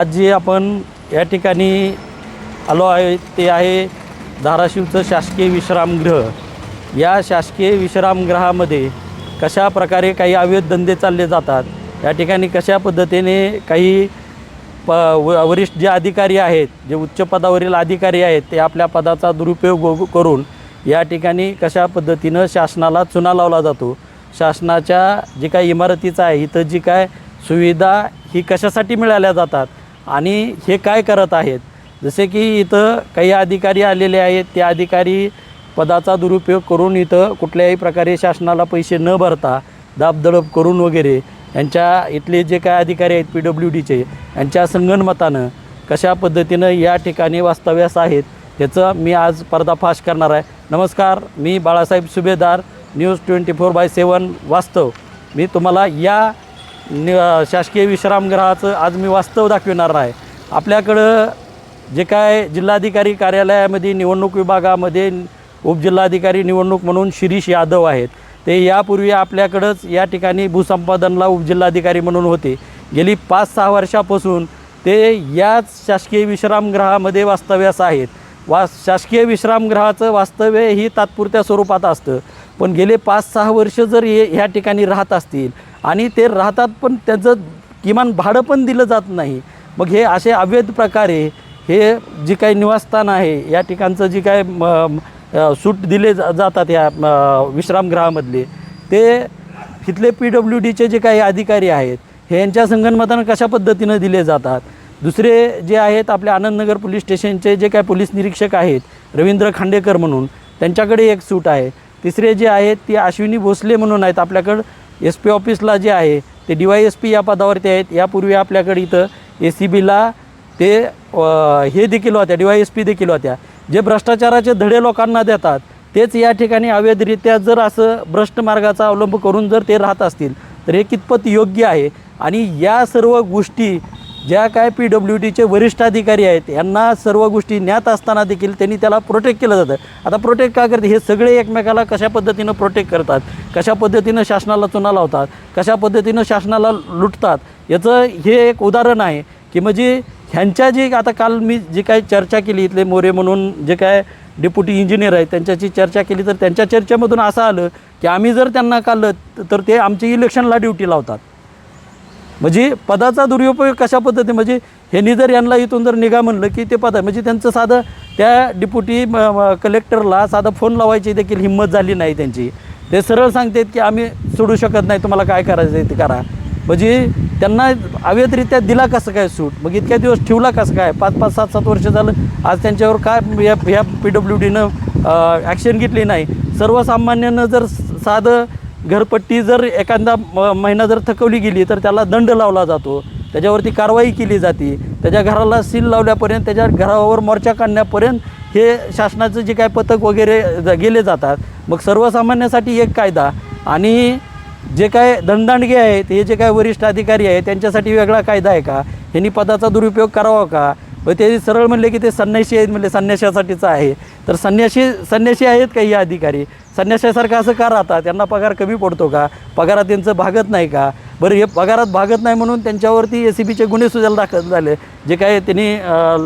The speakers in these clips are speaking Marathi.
आज जे आपण या ठिकाणी आलो आहे ते आहे धाराशिवचं शासकीय विश्रामगृह। या शासकीय विश्रामगृहामध्ये कशा प्रकारे काही अवैध धंदे चालले जातात, या ठिकाणी कशा पद्धतीने काही वरिष्ठ जे अधिकारी आहेत, जे उच्च पदावरील अधिकारी आहेत, ते आपल्या पदाचा दुरुपयोग करून या ठिकाणी कशा पद्धतीनं शासनाला चुना लावला जातो। शासनाच्या जे काही इमारतीचं आहे, इथं जी काय सुविधा ही कशासाठी मिळाल्या जातात आणि हे काय करत आहेत। जसे की इथं काही अधिकारी आलेले आहेत, ते अधिकारी पदाचा दुरुपयोग करून इथं कुठल्याही प्रकारे शासनाला पैसे न भरता दाबदडप करून वगैरे यांच्या इथले जे काय अधिकारी आहेत PWDचे, यांच्या संगनमतानं कशा पद्धतीनं या ठिकाणी वास्तव्यास आहेत त्याचं मी आज पर्दाफाश करणार आहे। नमस्कार, मी बाळासाहेब सुभेदार, न्यूज 24/7 वास्तव। मी तुम्हाला या शासकीय विश्रामगृहाचं आज मी वास्तव दाखविणार आहे। आपल्याकडं जे काय जिल्हाधिकारी कार्यालयामध्ये निवडणूक विभागामध्ये उपजिल्हाधिकारी निवडणूक म्हणून शिरीष यादव आहेत, ते यापूर्वी आपल्याकडंच या ठिकाणी भूसंपादनला उपजिल्हाधिकारी म्हणून होते। गेली 5-6 वर्षापासून ते याच शासकीय विश्रामगृहामध्ये वास्तव्यास आहेत। शासकीय विश्रामगृहाचं वास्तव्य ही तात्पुरत्या स्वरूपात असतं, पण गेले 5-6 वर्ष जर ह्या ठिकाणी राहत असतील आणि ते राहतात पण त्याचं किमान भाडं पण दिलं जात नाही, मग हे असे अवैध प्रकारे हे जे काही निवासस्थान आहे या ठिकाणचं जी काय सूट दिले जातात या विश्रामगृहामधले, ते इथले PWDचे जे काही अधिकारी आहेत हे यांच्या संगनमतानं कशा पद्धतीनं दिले जातात। दुसरे जे आहेत आपल्या आनंदनगर पोलीस स्टेशनचे जे काही पोलीस निरीक्षक आहेत रवींद्र खांडेकर म्हणून, त्यांच्याकडे एक सूट आहे। तिसरे जे आहेत ते अश्विनी भोसले म्हणून आहेत, आपल्याकडं SP ऑफिसला जे आहे ते DYSP या पदावरती आहेत। यापूर्वी आपल्याकडे इथं ACBला ते हे देखील होत्या, DYSP देखील होत्या। जे भ्रष्टाचाराचे धडे लोकांना देतात तेच या ठिकाणी अवैधरित्या जर असं भ्रष्ट मार्गाचा अवलंब करून जर ते राहत असतील तर हे कितपत योग्य आहे। आणि या सर्व गोष्टी ज्या काय PWDचे वरिष्ठ अधिकारी आहेत यांना सर्व गोष्टी ज्ञात असताना देखील त्यांनी त्याला प्रोटेक्ट केलं जातं। आता प्रोटेक्ट का करते, हे सगळे एकमेकाला कशा पद्धतीनं प्रोटेक्ट करतात, कशा पद्धतीनं शासनाला चुना लावतात, कशा पद्धतीनं शासनाला लुटतात, याचं हे एक उदाहरण आहे की म्हणजे ह्यांच्या जे आता काल मी जी काही चर्चा केली, इथले मोरे म्हणून जे काय डेप्युटी इंजिनियर आहेत त्यांच्याशी चर्चा केली, तर त्यांच्या चर्चेमधून असं आलं की आम्ही जर त्यांना काढलं तर ते आमच्या इलेक्शनला ड्युटी लावतात। म्हणजे पदाचा दुरुपयोग कशा पद्धती, म्हणजे ह्यांनी जर यांना इथून जर निघा म्हणलं की ते पद म्हणजे त्यांचं साधं त्या डेप्युटी कलेक्टरला साधं फोन लावायची देखील हिंमत झाली नाही त्यांची। ते सरळ सांगतात की आम्ही सोडू शकत नाही, तुम्हाला काय करायचं आहे ते करा। म्हणजे त्यांना अवैधरित्या दिला कसं काय सूट, मग इतक्या दिवस ठेवला कसं काय, 5-5, 7-7 वर्ष झालं आज त्यांच्यावर काय या PWDनं ॲक्शन घेतली नाही। सर्वसामान्यानं जर साधं घरपट्टी जर एखादा महिना जर थकवली गेली तर त्याला दंड लावला जातो, त्याच्यावरती कारवाई केली जाते, त्याच्या घराला सील लावल्यापर्यंत, त्याच्या घरावर मोर्चा काढण्यापर्यंत हे शासनाचं जे काय पथक वगैरे गेले जातात। मग सर्वसामान्यासाठी एक कायदा आणि जे काय दंडांडगे आहेत, हे जे काय वरिष्ठ अधिकारी आहेत त्यांच्यासाठी वेगळा कायदा आहे का, ह्यांनी पदाचा दुरुपयोग करावा का। व ते सरळ म्हणले की ते संन्याशी आहेत, म्हणले संन्याशासाठीचं आहे, तर संन्याशी आहेत का हे अधिकारी, संन्याशासारखं असं का राहतात, त्यांना पगार कमी पडतो का, पगारात त्यांचं भागत नाही का। बरं, हे पगारात भागत नाही म्हणून त्यांच्यावरती ACBचे गुन्हेसुद्धा दाखल झाले, जे काय त्यांनी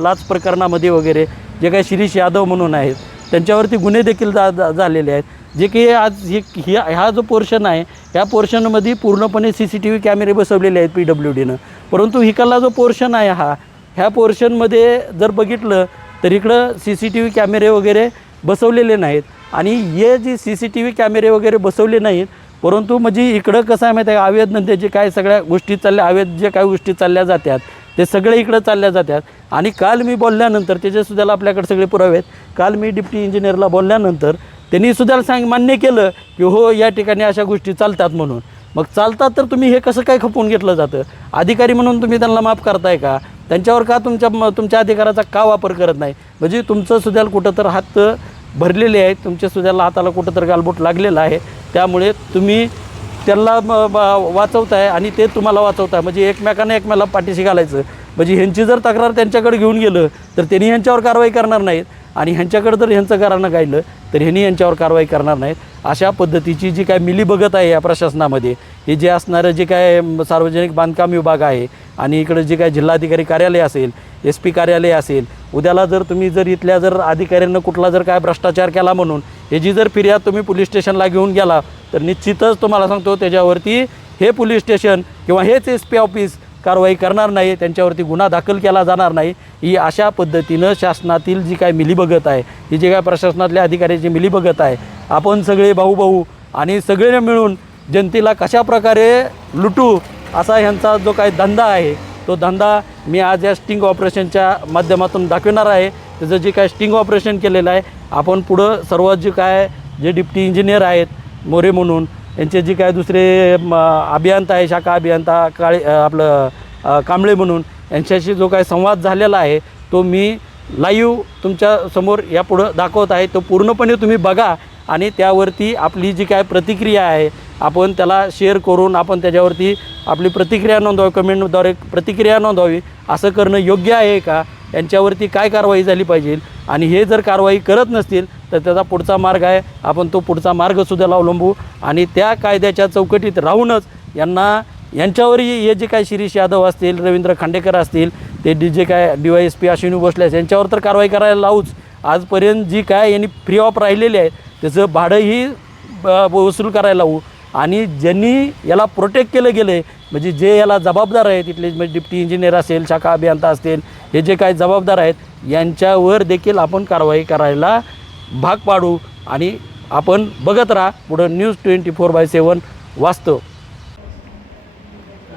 लाच प्रकरणामध्ये वगैरे जे काही शिरीष यादव म्हणून आहेत त्यांच्यावरती गुन्हे देखील झालेले आहेत। जे की आज हा जो पोर्शन आहे ह्या पोर्शनमध्ये पूर्णपणे CCTV कॅमेरे बसवलेले आहेत PWDनं, परंतु इकडला जो पोर्शन आहे ह्या पोर्शनमध्ये जर बघितलं तर इकडं CCTV कॅमेरे वगैरे बसवलेले नाहीत। आणि हे जे CCTV कॅमेरे वगैरे बसवले नाहीत, परंतु म्हणजे इकडं कसं आहे माहिती आहे, अवैध धंदे जे काय सगळ्या गोष्टी चालल्या, अवैध जे काही गोष्टी चालल्या जातात ते सगळे इकडं चालल्या जातात। आणि काल मी बोलल्यानंतर त्याच्यासुद्धा आपल्याकडे सगळे पुरावे आहेत। काल मी डिप्टी इंजिनियरला बोलल्यानंतर त्यांनीसुद्धा मान्य केलं की हो या ठिकाणी अशा गोष्टी चालतात म्हणून। मग चालतात तर तुम्ही हे कसं काय खपवून घेतलं जातं, अधिकारी म्हणून तुम्ही त्यांना माफ करताय का, त्यांच्यावर का तुमच्या अधिकाराचा का वापर करत नाही। म्हणजे तुमचं सुद्धा कुठं तर हात भरलेले आहेत, तुमच्या सुद्धा हाताला कुठं तर गालबोट लागलेलं आहे, त्यामुळे तुम्ही त्यांना वाचवताय आणि ते तुम्हाला वाचवताय। म्हणजे एकमेकाला पाठीशी घालायचं, म्हणजे ह्यांची जर तक्रार त्यांच्याकडे घेऊन गेलं तर त्यांनी ह्यांच्यावर कारवाई करणार नाहीत आणि ह्यांच्याकडे जर ह्यांचं घराणं गायलं तर ह्यांनी यांच्यावर कारवाई करणार नाहीत. अशा पद्धतीची जी काय मिलीभगत आहे या प्रशासनामध्ये, हे जे असणारं जे काय सार्वजनिक बांधकाम विभाग आहे आणि इकडं जे काय जिल्हाधिकारी कार्यालय असेल, SP कार्यालय असेल, उद्याला जर तुम्ही जर इथल्या जर अधिकाऱ्यांना कुठला जर काय भ्रष्टाचार केला म्हणून ह्याची जर फिर्याद तुम्ही पोलीस स्टेशनला घेऊन गेला तर निश्चितच तुम्हाला सांगतो त्याच्यावरती हे पोलीस स्टेशन किंवा हेच SP ऑफिस कारवाई करणार नाही, त्यांच्यावरती गुन्हा दाखल केला जाणार नाही. ही अशा पद्धतीनं शासनातील जी काय मिलीभगत आहे, ही जी काय प्रशासनातल्या अधिकाऱ्याची मिलीभगत आहे, आपण सगळे भाऊ आणि सगळे मिळून जनतेला कशाप्रकारे लुटू असा ह्यांचा जो काही धंदा आहे तो धंदा मी आज या स्टिंग ऑपरेशनच्या माध्यमातून दाखवणार आहे. त्याचं जे काय स्टिंग ऑपरेशन केलेलं आहे, आपण पुढं सर्व जे काय जे डिप्टी इंजिनियर आहेत मोरे म्हणून, यांचे जे काय दुसरे अभियंता आहे, शाखा अभियंता कांबळे म्हणून, यांच्याशी जो काय संवाद झालेला आहे तो मी लाईव्ह तुमच्यासमोर यापुढं दाखवत आहे. तो पूर्णपणे तुम्ही बघा आणि त्यावरती आपली जी काय प्रतिक्रिया आहे आपण त्याला शेअर करून आपण त्याच्यावरती आपली प्रतिक्रिया नोंदवावी, कमेंटद्वारे प्रतिक्रिया नोंदवावी. असं करणं योग्य आहे का? यांच्यावरती काय कारवाई झाली पाहिजे? आणि हे जर कारवाई करत नसतील तर त्याचा पुढचा मार्ग आहे, आपण तो पुढचा मार्गसुद्धा अवलंबू आणि त्या कायद्याच्या चौकटीत राहूनच यांच्यावरही हे जे काय शिरीष यादव असतील, रवींद्र खांडेकर असतील, ते जे काय DYSP अश्विनी भोसले यांच्यावर तर कारवाई करायला लावूच. आजपर्यंत जी काय यांनी फ्री ऑफ राहिलेली आहे त्याचं भाडंही वसूल करायला लावू आणि ज्यांनी याला प्रोटेक्ट केलं गेलं आहे म्हणजे जे याला जबाबदार आहेत तिथले म्हणजे डिप्टी इंजिनियर असेल, शाखा अभियंता असतील, हे जे काही जबाबदार आहेत यांच्यावर देखील आपण कारवाई करायला भाग पाडू. आणि आपण बघत राहा पुढं न्यूज 24/7 वाचतो.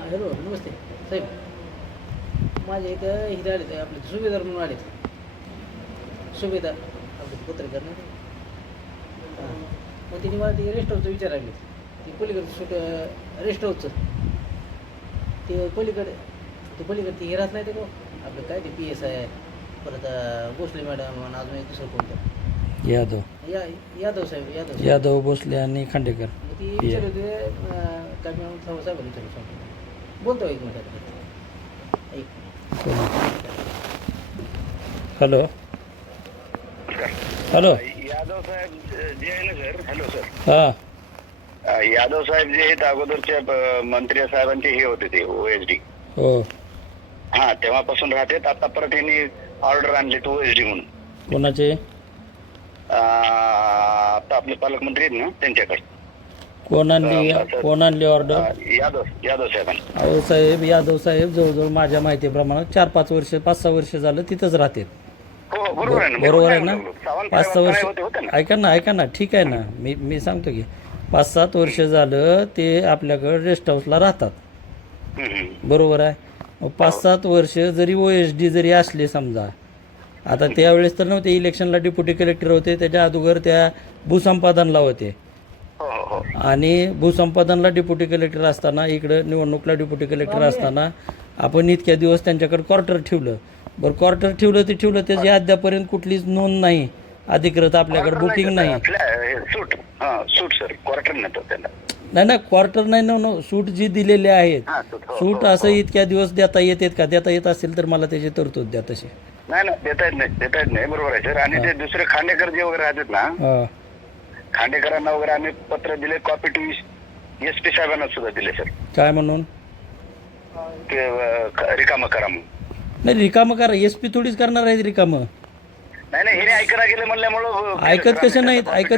हॅलो नमस्ते साहेब, माझ्या इथं हिथं आले ते आपले सुभेदार म्हणून आले, सुभेदार आपले पत्रकार नाही हां. मग त्यांनी मला ते रेस्ट हाऊसचं विचारायला ते पलीकडचं रेस्ट हाऊसचं ते पलीकडे ते हे राहत नाही ते गो आपलं काय ते PSI परत भोसले मॅडम आणि अजून एक दुसरं कोणतं यादव साहेब यादव भोसले आणि खांडेकर. मग ती विचारत होते काय मी साहेब विचारू सांगतो बोलतो एक मिनिटात एक. हॅलो यादव साहेब जे आहे ना सर, हॅलो सर, हां यादव साहेब जे आहेत अगोदरच्या मंत्री साहेबांचे हे होते ते OSD. हो. हा तेव्हापासून राहतात. आता परत यांनी ऑर्डर आणली OSD म्हणून. कोणाचे? आता आपले पालकमंत्री आहेत ना त्यांच्याकडे. कोण आणली ऑर्डर? यादव साहेबांनी. अहो साहेब, यादव साहेब जवळजवळ माझ्या माहितीप्रमाणे 4-5 वर्ष 5-6 वर्ष झालं तिथंच राहतात. हो बरोबर आहे ना, बरोबर आहे ना. सावंत 5-6 वर्ष होते ना. ऐका ना ठीक आहे ना, मी सांगतो की 5-7 वर्ष झालं ते आपल्याकडं रेस्ट हाऊसला राहतात. बरोबर आहे. मग 5-7 वर्ष जरी OSD जरी असले समजा, आता त्यावेळेस तर नव्हते, इलेक्शनला डेप्युटी कलेक्टर होते, त्याच्या अगोदर त्या भूसंपादनला होते आणि भूसंपादनला डेप्युटी कलेक्टर असताना इकडं निवडणूकला डेप्युटी कलेक्टर असताना आपण इतक्या दिवस त्यांच्याकडे क्वार्टर ठेवलं. बरं क्वार्टर ठेवलं त्याची अद्यापर्यंत कुठलीच नोंद नाही अधिकृत, आपल्याकडे बुकिंग नाही. सूट सर, क्वार्टर नाही त्यांना. नाही क्वार्टर नाही सूट जी दिलेले आहेत, सूट असं इतक्या दिवस देता येतात का? देता येत असेल तर मला त्याची तरतूद द्या तशी. नाही देता येत नाही बरोबर आहे सर. आणि ते दुसरे खांडेकर जे वगैरे राहतात ना, खांडेकरांना वगैरे आम्ही पत्र दिले, कॉपी टू SP साहेबांना सुद्धा दिले सर. काय म्हणून? ते रिकामं करा म्हणून. नाही रिकामं करा, SP थोडीच करणार आहेत रिकामं. नाही हे ऐकला गेले म्हणल्यामुळं ऐकत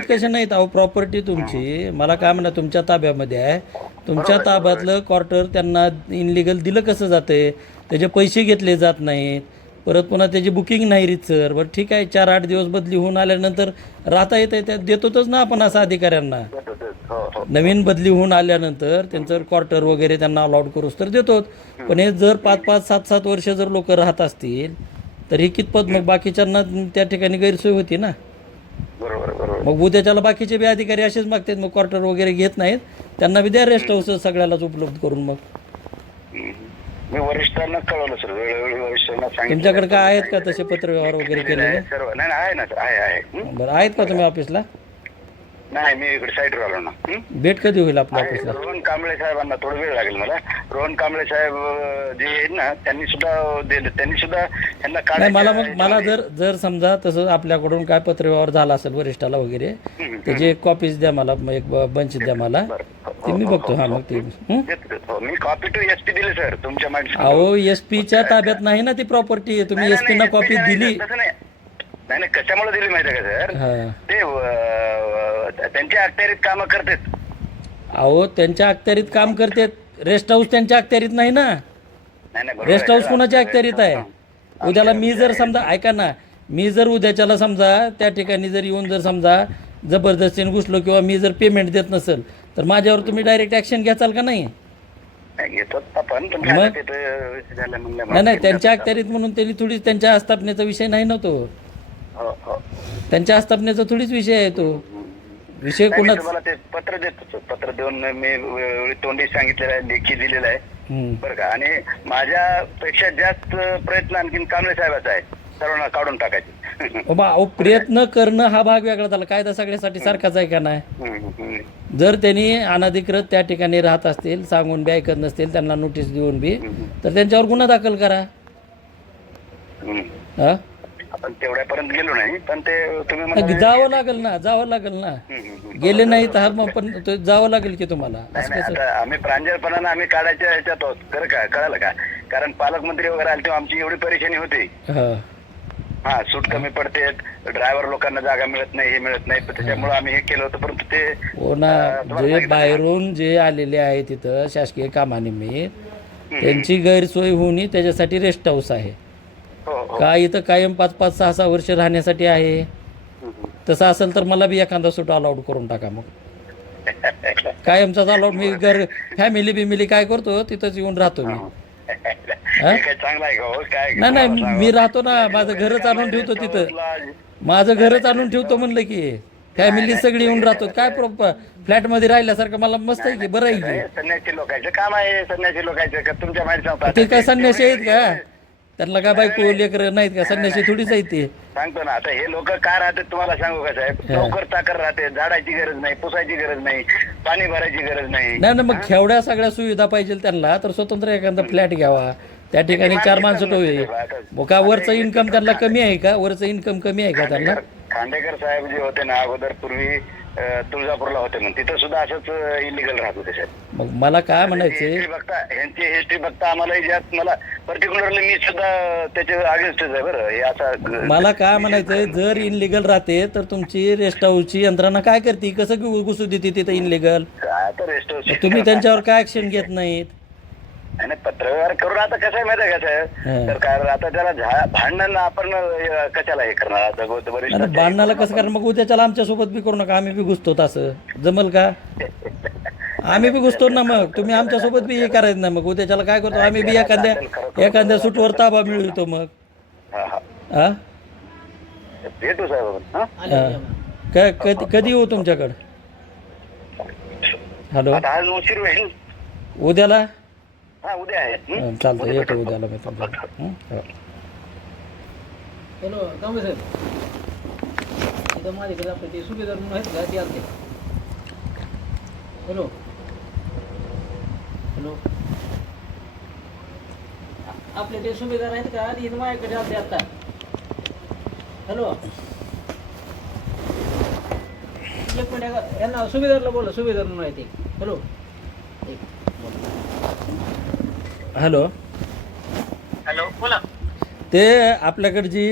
कसे नाहीत अहो, प्रॉपर्टी तुमची, मला काय म्हणा तुमच्या ताब्यामध्ये आहे, तुमच्या ताब्यातलं क्वार्टर त्यांना इनलिगल दिलं कसं जातंय? त्याचे पैसे घेतले जात नाहीत, परत पुन्हा त्याची बुकिंग नाही रीतसर. बरं ठीक आहे, 4-8 दिवस बदली होऊन आल्यानंतर राहता येतं, त्यात देतोच ना आपण असं अधिकाऱ्यांना. नवीन बदली होऊन आल्यानंतर त्यांचं क्वार्टर वगैरे त्यांना अलाउड करूच तर देतो. पण हे जर 5-5, 7-7 वर्ष जर लोक राहत असतील तर हे कितपत मग बाकीच्यांना त्या ठिकाणी गैरसोय होती ना. बरोबर. मग उद्याच्याला बाकीचे बी अधिकारी असेच मागतात, मग क्वार्टर वगैरे घेत नाहीत, त्यांना बी द्या रेस्ट हाऊस सगळ्यालाच उपलब्ध करून. मग मी वरिष्ठांना कळवलं सर, वेळोवेळी वरिष्ठांना सांगितलं. तुमच्याकडे काय आहेत का तसे पत्रव्यवहार वगैरे केलेले? सर्व नाही आहे ना सर, आहे. बरं आहेत का तुम्ही ऑफिसला? नाही, मी इकडे साईडवर आलो ना. भेट कधी होईल आपल्या आहे, ऑफिसला? रोहन कांबळे साहेबांना थोडा वेळ लागेल मला. रोहन कांबळे साहेब जे आहेत ना, त्यांनी सुद्धा त्यांना नाही, मला जर समजा तसं आपल्याकडून काय पत्रव्यवहार झाला असेल वरिष्ठाला वगैरे, त्याची एक कॉपीज द्या मला, एक बंच द्या मला, ते मी बघतो. हा, मग ते मी कॉपी टू एसपी दिले सर तुमच्या माहिती. अहो, एसपीच्या ताब्यात नाही ना ती प्रॉपर्टी. तुम्ही एसपीना कॉपी दिली? नाही, कशामुळे दिली माहिती आहे का सर? ते त्यांच्या अखत्यारीत काम करतात. अहो, त्यांच्या अखत्यारीत काम करतात. रेस्ट हाऊस त्यांच्या अखत्यारीत नाही ना. रेस्ट हाऊस कोणाच्या अखत्यारीत आहे? उद्याला मी जर समजा, ऐका ना, मी जर उद्याच्याला समजा त्या ठिकाणी जर येऊन जर समजा जबरदस्तीने घुसलो किंवा मी जर पेमेंट देत नसेल तर माझ्यावर तुम्ही डायरेक्ट ॲक्शन घ्याल का नाही? नाही, त्यांच्या अखत्यारीत म्हणून त्यांनी थोडीच, त्यांच्या आस्थापनेचा विषय नाही ना तो. त्यांच्या आस्थापनेचा थोडीच विषय आहे तो. विषय कोणाच. तुम्हाला ते पत्र देतो, पत्र देऊन मी तोंडी सांगितलेलं आहे, लेखी दिलेलं आहे बरं का. आणि माझ्यापेक्षा जास्त प्रयत्न आणखीन कांबळे साहेबाचा आहे सर्वांना काढून टाकायचे. अहो, प्रयत्न करणं हा भाग वेगळा झाला. कायदा सगळ्यासाठी सारखाच आहे का नाही? जर त्यांनी अनधिकृत त्या ठिकाणी राहत असतील, सांगून बी ऐकत नसतील, त्यांना नोटीस देऊन बी, तर त्यांच्यावर गुन्हा दाखल करा. हा, आपण तेवढ्यापर्यंत गेलो नाही, पण ते तुम्ही जावं लागेल ना. गेले नाही तर मग पण जावं लागेल की तुम्हाला. आम्ही प्रांजळपणानं आम्ही काढायच्या ह्याच्यात आहोत बरं का, कळालं का? कारण पालकमंत्री वगैरे आले तेव्हा आमची एवढी परेशानी होती. हा, सूट कमी पडते, ड्रायव्हर लोकांना जागा मिळत नाही, हे मिळत नाही, त्याच्यामुळे आम्ही हे केलं होतं. परंतु ते हो ना, जे बाहेरून जे आलेले आहे तिथं शासकीय कामानिमित्त, त्यांची गैरसोय होऊन त्याच्यासाठी रेस्ट हाऊस आहे का? इथं कायम 5-5, 6-6 वर्ष राहण्यासाठी आहे. तसं असेल तर मला बी एखादा सूट अलाउड करून टाका. मग कायमचाच अलाउड. मी फॅमिली बिमिली काय करतो तिथंच येऊन राहतो मी. नाही, मी राहतो ना, माझं घरच आणून ठेवतो तिथं. माझं घरच आणून ठेवतो म्हणलं की फॅमिली सगळी येऊन राहतो. काय फ्लॅट मध्ये राहिल्यासारखं मला मस्त आहे की, बरं आहे की. संन्यासी लोकांचं काम आहे, संन्यासी लोकांचं तुमच्या माहिती. ते काय संन्यासी आहेत का? त्यांना काय बायको लेकर नाहीत का? संन्यासी थोडीच आहे ते. सांगतो ना, आता हे लोक काय राहतात तुम्हाला सांगू का साहेब? लवकर चाकर राहते, झाडाची गरज नाही, पुसायची गरज नाही, पाणी भरायची गरज नाही. नाही, मग एवढ्या सगळ्या सुविधा पाहिजे त्यांना तर स्वतंत्र एखादा फ्लॅट घ्यावा. त्या ठिकाणी 4 माणसं ठेवले. मग का वरचं इन्कम त्यांना कमी आहे का? वरचं इन्कम कमी आहे का त्यांना? खांडेकर साहेब जे होते ना अगोदर, पूर्वी तुळजापूरला होते म्हणून, तिथं सुद्धा असंच इलिगल राहत होते साहेब. मग मला काय म्हणायचंय, ह्यांची हिस्ट्री बघता आम्हाला जास्त, मला पर्टिक्युलरली मी सुद्धा त्याच्या अगेन्स्टच आहे बरं. हे आता मला काय म्हणायचंय, जर इनलिगल राहते तर तुमची रेस्ट हाऊसची यंत्रणा काय करते? कसं घुसू देते तिथं इनलिगल? काय तर रेस्ट हाऊस तुम्ही त्यांच्यावर काय ऍक्शन घेत नाहीत? आणि पत्रव्यवहार करून आता कसं आहे माहिती आहे का साहेब? तर काय आता त्याला भांडण आपण कशाला हे करणार? आता भांडणाला कसं करणार? मग उद्याच्याला आमच्यासोबत बी करू नका, आम्ही बी घुसतो. असं जमल का? आम्ही बी घुसतो ना. मग तुम्ही आमच्यासोबत बी हे करायचं ना. मग उद्याच्याला काय करतो आम्ही बी? एखाद्या सुटवर ताबा मिळवतो. मग हा, भेटू साहेब. काय कधी येऊ तुमच्याकडं? हॅलो, आज उशीर होईल. उद्याला? हा, उद्या आहे. चालतं, येतो उद्याला मी तुमच्या. हॅलो कांबळे साहेब, इथं माझ्याकडे आपले ते सुभेदार म्हणून आहेत का, ते आलते. हॅलो हॅलो, आपले ते सुभेदार आहेत का? इथं माझ्याकडे आलते आता. हॅलो, एक मिनिट, यांना सुभेदारला बोला, सुभेदार म्हणून आहे ते. हॅलो, हॅलो हॅलो, बोला. ते आपल्याकडची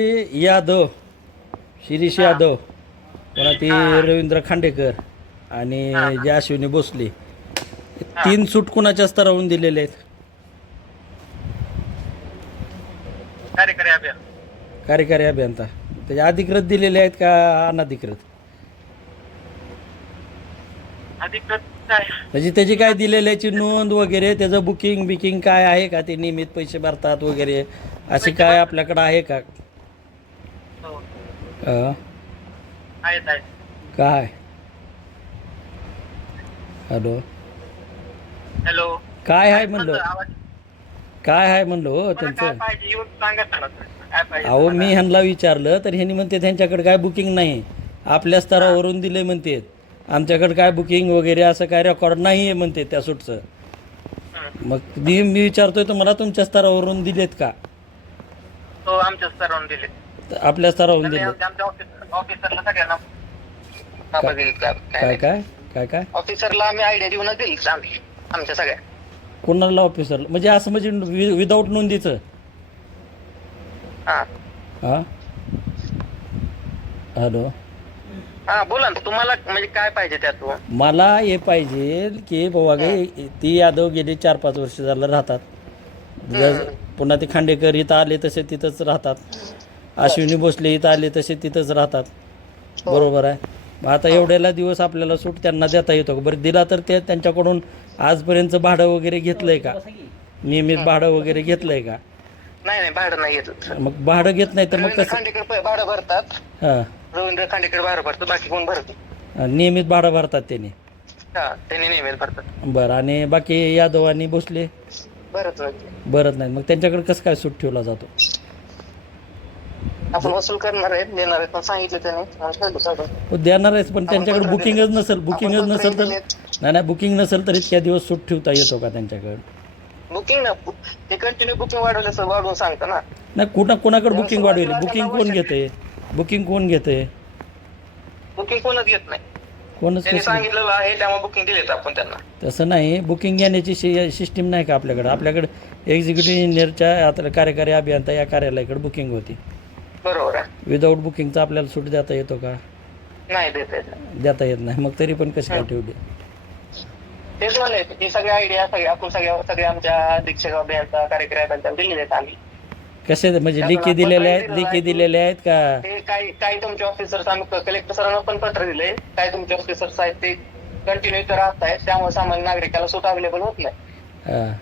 यादव, शिरीष यादव, पुन्हा ती रवींद्र खांडेकर आणि जे अश्विनी भोसले, 3 सूट कुणाच्या स्तरावरून दिलेले आहेत? कार्यकारी अभियंता. त्याचे अधिकृत दिलेले आहेत का अनधिकृत? त्याची काय दिलेल्याची नोंद वगैरे, त्याचं बुकिंग काय आहे का? ते नियमित पैसे भरतात वगैरे असे काय आपल्याकडे आहे का? काय? हॅलो, काय आहे म्हणलं? काय आहे म्हणलं हो त्यांचं? अहो, मी ह्यांना विचारलं तर ह्यांनी म्हणते त्यांच्याकडे काय बुकिंग नाही, आपल्या स्तरावरून दिले म्हणते. आमच्याकडे काय बुकिंग वगैरे असं काय रेकॉर्ड नाही आहे म्हणते त्या सूटचं. मग मी विचारतोय तुम्हाला तुमच्या स्तरावरून दिलेत का? तो आमच्या स्तरावरून दिले. आपल्या स्तरावरून दिले? आमच्या ऑफिसरला सगळ्यांना बघितलं काय काय काय काय ऑफिसरला आम्ही आयडिया देऊनच दिली आम्ही आमच्या सगळ्या. कोणाला ऑफिसर म्हणजे असं म्हणजे विदाऊट नोंदीचं? हा हां हॅलो हा बोला ना, तुम्हाला म्हणजे काय पाहिजे त्यातून? मला हे पाहिजे की बाबा ती यादव गेली 4-5 वर्ष झालं राहतात. पुन्हा ते खांडेकर इथं आले तसे तिथंच राहतात. अश्विनी भोसले इथं आले तसे तिथंच राहतात. बरोबर आहे. मग आता एवढ्याला दिवस आपल्याला सूट त्यांना देता येतो का? बरं दिला तर ते त्यांच्याकडून आजपर्यंत भाडं वगैरे घेतलंय का? नियमित भाडं वगैरे घेतलंय का? नाही भाडं नाही घेतलं. मग भाडं घेत नाही तर मग रवींद्र कसं? खांडेकर भाडं भरतात. हां रवींद्र खांडेकर भाडं भरतो, बाकी कोण भरत? नियमित भाडं भरतात त्यांनी. हा त्यांनी नियमित भरतात. बरं आणि बाकी यादव आणि भोसले भरत भरत नाही. मग त्यांच्याकडे कसं काय सूट ठेवला जातो? आपण वसूल करणार आहेत, देणार आहेत, पण सांगितलं त्याने देणार आहेच पण त्यांच्याकडे बुकिंगच नसेल. बुकिंगच नसेल तर नाही बुकिंग नसेल तर इतक्या दिवस सूट ठेवता येतो का त्यांच्याकडे? बुकिंग ना ते कंटिन्यू बुकिंग वाढवलं वाढवून सांगता ना. नाही कोणाकडे बुकिंग वाढवली? बुकिंग कोण घेते? बुकिंग कोण घेते? बुकिंग कोणच घेत नाही. कोणच त्यांनी सांगितलेलं आहे त्यामुळे बुकिंग दिलेत आपण त्यांना. तसं नाही. बुकिंग घेण्याची सिस्टीम नाही का आपल्याकडे? आपल्याकडे एक्झिक्युटिव्ह इंजिनियरच्या आता कार्यकारी अभियंता या कार्यालयाकडे बुकिंग होती. बरोबर आहे. विदाऊट बुकिंगचा आपल्याला सूट देता येतो का? नाही देता येत नाही. मग तरी पण कशी काय ठेवली? तेच म्हणले ही सगळी आयडिया आपण सगळे आमच्या अधीक्षक अभियंता कार्यकारी अभियंता दिलेले आहेत आम्ही. कसे म्हणजे लेखी दिलेले आहेत? लेखी दिलेले आहेत का? ते काही तुमचे ऑफिसर्स आम्ही कलेक्टर सरांना पण पत्र दिले. काही तुमचे ऑफिसर्स आहेत ते कंटिन्यू इथं राहत आहेत, त्यामुळे सामान्य नागरिकाला सूट अवेलेबल होत नाही.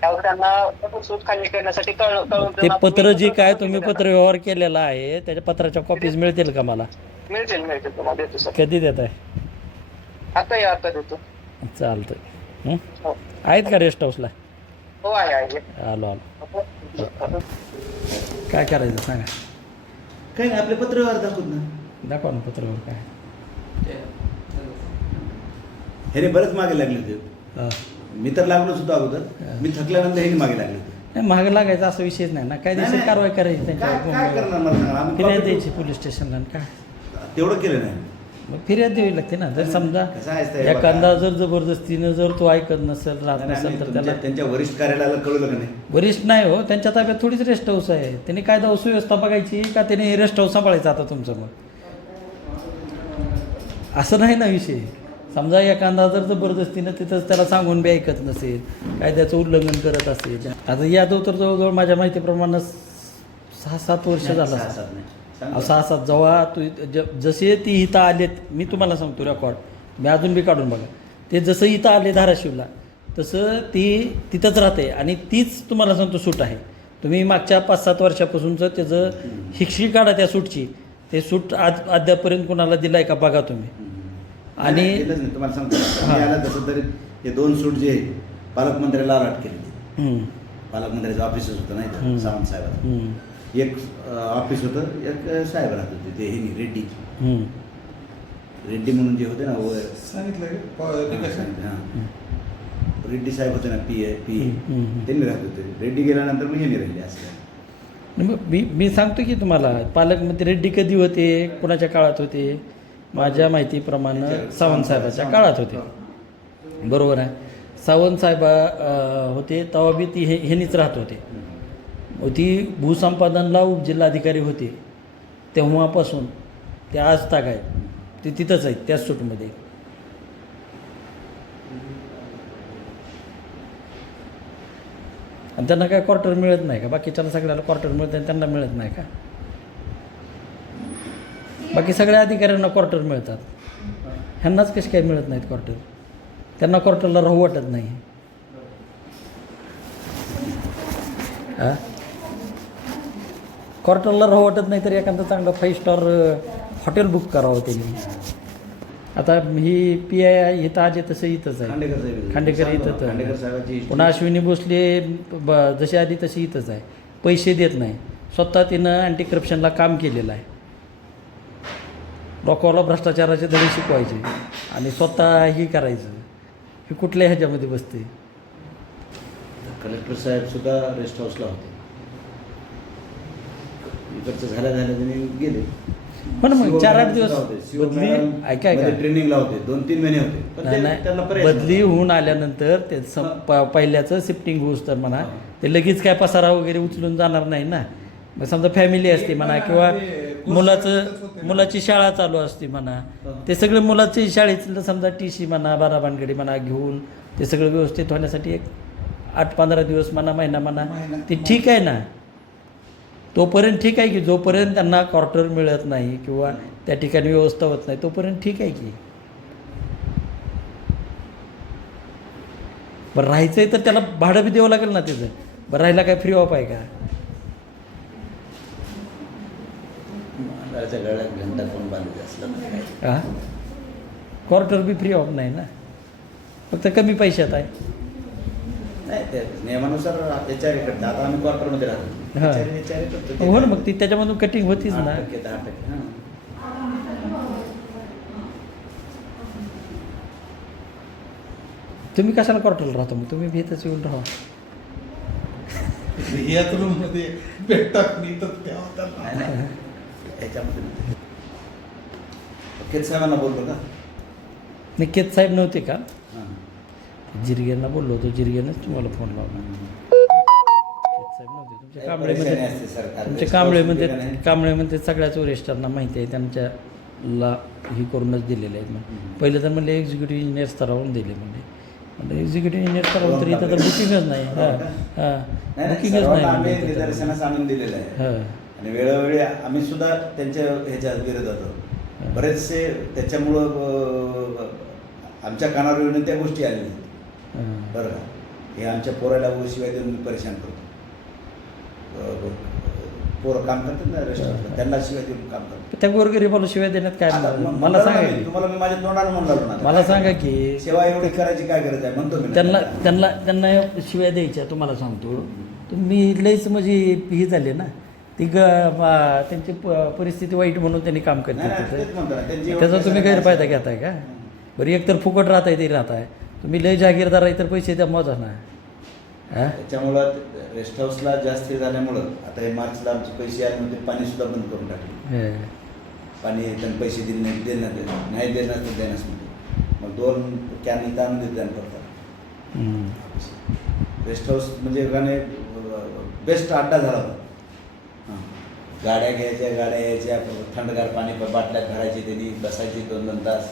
त्यावर त्यांना सूट खाली करण्यासाठी ते पत्र जे काय तुम्ही पत्र व्यवहार केलेला आहे त्याच्या पत्राच्या कॉपीज मिळतील का मला? मिळतील तुम्हाला देतो सर. कधी देत आहे? आता देतो. चालतंय. हो आहेत का रेस्ट हाऊसला? हो आहे. आलो काय करायचं सांगा. काही नाही आपले पत्र व्यवहार दाखवत ना. दाखवा ना पत्रव्यवहार काय. ह्याने बरेच मागे लागले होते. हां मी तर लागलो सुद्धा अगोदर. मी थकल्यानंतर ह्याने मागे लागले होते. नाही मागे लागायचा असा विषयच नाही ना. कायदेशीर नाही. कारवाई करायची काय त्यांच्यावर. करणार मला सांगा. आम्ही फिर्याद कॉपी- द्यायची पोलीस स्टेशनला आणि काय तेवढं केलं नाही. मग फिर्याद द्यावी लागते ना. जर समजा कसं आहे साहेब, एखादा जर जबरदस्तीनं जर तो ऐकत नसेल राहत नाही, नसेल आम्ही तर त्याला त्यांच्या वरिष्ठ कार्यालयाला कळवलं का नाही? वरिष्ठ नाही हो. त्यांच्या ताब्यात थोडीच रेस्ट हाऊस आहे. त्यांनी कायदा सुव्यवस्था बघायची का त्याने रेस्ट हाऊस सांभाळायचं आता तुमचं? मग असं नाही ना विषय. समजा एखादा जर जबरदस्तीनं तिथंच त्याला सांगून बी ऐकत नसेल, कायद्याचं उल्लंघन करत असेल. आता यादव तर जवळजवळ माझ्या माहितीप्रमाणे 6-7 वर्ष झालं. 6-7 नाही. सांगा. 6-7 जेव्हा जसे ती इथं आलेत, मी तुम्हाला सांगतो रेकॉर्ड, मी अजून बी काढून बघा. ते जसं इथं आले धाराशिवला तसं ती तिथंच राहते आणि तीच तुम्हाला सांगतो सूट आहे. तुम्ही मागच्या 5-7 वर्षापासूनचं त्याचं हिस्ट्री काढा त्या सूटची. ते सूट अद्यापर्यंत कोणाला दिलं आहे का बघा तुम्ही. आणि केलंच नाही. तुम्हाला सांगतो मी आला तसं तरी हे 2 सूट जे पालकमंत्र्याला अलॉट केले. पालकमंत्र्याचं ऑफिसच होतं नाही का सावंत साहेबांचं. एक ऑफिस होतं, एक साहेब राहत होते ते हे रेड्डी म्हणून जे होते ना रेड्डी साहेब होते ना पी त्यांनी राहत होते. रेड्डी गेल्यानंतर मग हे राहिले असं. मग मी सांगतो की तुम्हाला पालकमंत्री रेड्डी कधी होते, कोणाच्या काळात होते? माझ्या माहितीप्रमाणे सावंत साहेबाच्या काळात होते. बरोबर आहे. सावंत साहेब होते तेव्हा बी ती ह्यांनीच राहत होते. ती भूसंपादनला उपजिल्हाधिकारी होते तेव्हापासून ते आज ताग आहेत. ते तिथंच आहेत त्याच सूटमध्ये. आणि त्यांना काय क्वार्टर मिळत नाही का? बाकीच्याला सगळ्याला क्वार्टर मिळतं आणि त्यांना मिळत नाही का? बाकी सगळ्या अधिकाऱ्यांना क्वार्टर मिळतात, ह्यांनाच कसे काय मिळत नाहीत क्वार्टर? त्यांना क्वार्टरला राहू वाटत नाही. हां क्वार्टरला राहू वाटत नाही तर एखादं चांगलं 5 स्टार हॉटेल बुक करावं त्यांनी. आता ही PI इथं आजे तसं इथंच आहे. खांडेकर इथंच आहे. पुन्हा अश्विनी भोसले जशी आली तशी इथंच आहे. पैसे देत नाही. स्वतः तिनं अँटी करप्शनला काम केलेलं आहे. लोकांना भ्रष्टाचाराचे धडे शिकवायचे आणि स्वतः हे करायचं, हे कुठल्या ह्याच्यामध्ये बसते? कलेक्टर साहेब सुद्धा रेस्ट हाऊसला होते. इकडचं झाल्या त्यांनी गेले. हो ना, मग CO 4-8 मॅडम दिवस सुद्धा होते. CO बदली, मॅडम ऐकाय का, ट्रेनिंगला होते, 2-3 महिने होते. पण नाही त्यांना नाही, पर्याय बदली होऊन आल्यानंतर ते पहिल्याचं शिफ्टिंग होऊस तर म्हणा, ते लगेच काय पसारा वगैरे उचलून जाणार नाही ना. मग समजा फॅमिली असते म्हणा, किंवा मुलाची शाळा चालू असते म्हणा, ते सगळं मुलाची शाळेतलं समजा TC म्हणा, बाराभानगडी म्हणा घेऊन ते सगळं व्यवस्थित होण्यासाठी एक 8-15 दिवस म्हणा, महिना म्हणा, ते ठीक आहे ना. तोपर्यंत ठीक आहे की, जोपर्यंत त्यांना क्वार्टर मिळत नाही किंवा त्या ठिकाणी व्यवस्था होत नाही तोपर्यंत ठीक आहे की. बरं राहायचं आहे तर त्याला भाडं बी द्यावं लागेल ना त्याचं. बरं राहायला काय फ्री ऑफ आहे का? मंडळाच्या गळ्यात घंटा कोण बांधले असलं तर काय. हां, क्वार्टर बी फ्री ऑफ नाही ना, फक्त कमी पैशात आहे. नाही, ते नियमानुसार HRA करतात. आता आम्ही क्वार्टरमध्ये राहतो. हां. HRA करतो ते हो ना, मग ती त्याच्यामधून कटिंग होतीच ना. 8%, 10%. हां. तुम्ही कशाला क्वार्टरला राहता? मग तुम्ही भेटच येऊन राहा. याच रूममध्ये भेटतात मी तर त्या होतात. नाही, नाही. याच्यामध्ये केत साहेबांना बोलतो का? निकेत साहेब नव्हते का? हां. जिरगेंना बोललो होतो, जिरगेनंच तुम्हाला फोन लावला. निकेत साहेब नव्हते तुमच्या कांबळेमध्ये. असते सरकार. तुमच्या कांबळेमध्ये सगळ्याच वरिष्ठांना माहिती आहे, त्यांच्याला हे करूनच दिलेले आहेत. मग पहिलं तर म्हणले एक्झिक्युटिव्ह इंजिनियर स्तरावरून दिले, म्हणजे एक्झिक्युटिव्ह इंजिनियर स्तरावरून तर इथं तर बुकिंगच नाही. हां हां, बुकिंगच आम्ही नाही. निदर्शनास आणून दिलेलं आहे. हां आणि वेळोवेळी आम्ही सुद्धा त्यांच्या ह्याच्या विरोधात होतो. बरेचसे त्याच्यामुळं आमच्या कानावर येऊन त्या गोष्टी आलेल्या आहेत. हां. बरं का, हे आमच्या पोराला शिवाय देऊन मी परेशान करतो. पोरं काम करतात ना रेस्टॉरंटला, त्यांना शिवाय देऊन काम करतो. त्या गोरगरीबाला शिवाय देण्यात काय आता मला सांगा की, तुम्हाला मी माझ्या तोंडानं म्हणलो ना. मला सांगा की सेवा एवढी करायची काय गरज आहे म्हणतो मी. त्यांना शिव्या द्यायच्या. तुम्हाला सांगतो, तुम्ही लईच म्हणजे हे झाले ना, ती त्यांची परिस्थिती वाईट म्हणून त्यांनी काम नाही, नाही, करतात तेच म्हणतो ना, त्यांची त्याचा एवढी तुम्ही कसं गैरफायदा काय घेताय का? बरं, एकतर फुकट राहताय ते राहताय, तुम्ही लय जागीरदार आहे तर पैसे द्या मोजा ना. हां, त्याच्यामुळं रेस्ट हाऊसला जास्त हे झाल्यामुळं आता हे मार्चला आमचे पैसे आले नव्हते, पाणी सुद्धा बंद करून टाकले. पाणी त्यांना पैसे देण्यात नाही देणार तर देण्यास नव्हते. मग 2 कॅन इथं आणून देत त्यांना करतात. रेस्ट हाऊस म्हणजे गाणे बेस्ट अड्डा झाला होता. हां, गाड्या घ्यायच्या, गाड्या यायच्या, थंडगार पाणी बाटल्या भरायची, त्यांनी बसायची 2-2 तास.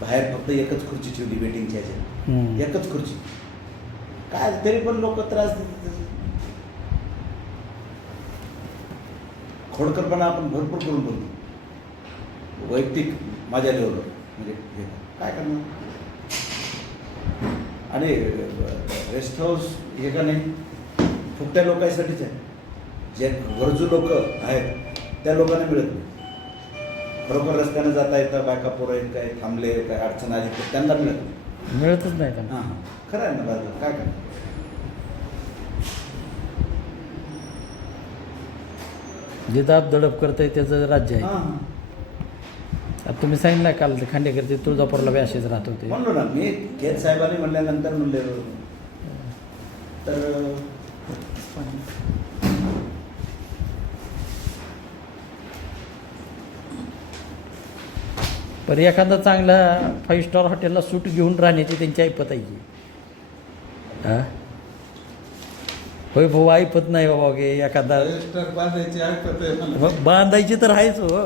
बाहेर फक्त एकच खुर्ची ठेवली वेटिंगच्या ह्याच्यात, एकच खुर्ची. काय तरी पण लोक त्रास देतात. खोडकरपणा आपण भरपूर करून बोलतो वैयक्तिक माझ्या लेवलवर, म्हणजे हे काय करणार. आणि रेस्ट हाऊस हे का नाही फुकट्या लोकांसाठीच आहे. जे गरजू लोक आहेत त्या लोकांना मिळत नाही. खरोखर रस्त्यानं जाता येतं, बायका पोरं आहेत, काय थांबले, काय अडचण आली तर त्यांना मिळतच नाही त्यांना. हां, खरं आहे ना बाजू, काय करणार. जे दाब दडप करतंय त्याचं राज्य आहे. हां, आता तुम्ही सांगितलं ना काल, ते खांडेकर ते तुळजापूरला बी असेच राहत होते. म्हणलो ना मी, केत साहेबांनी म्हणल्यानंतर म्हणले तर पण एखादा चांगला 5 स्टार हॉटेलला सूट घेऊन राहण्याची त्यांची ऐपत आहे की. हां, होय भाऊ, ऐपत नाही बाबा गे एखादा रजिस्टर बांधायची ऐकत आहे मला. बांधायची तर आहेच हो.